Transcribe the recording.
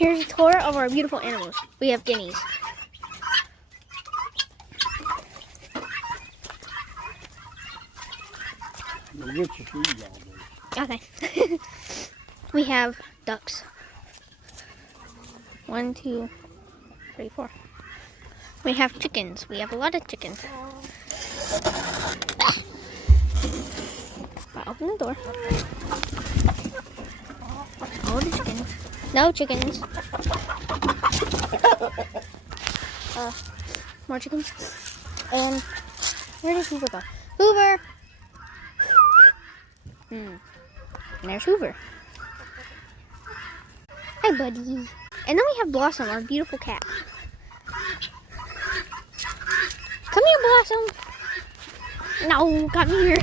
Here's a tour of our beautiful animals. We have guineas. Okay. We have ducks. 1, 2, 3, 4. We have chickens. We have a lot of chickens. Open the door. All the chickens. No chickens. More chickens. And where did Hoover go? Hoover! And there's Hoover. Hi, buddy. And then we have Blossom, our beautiful cat. Come here, Blossom. No, come here.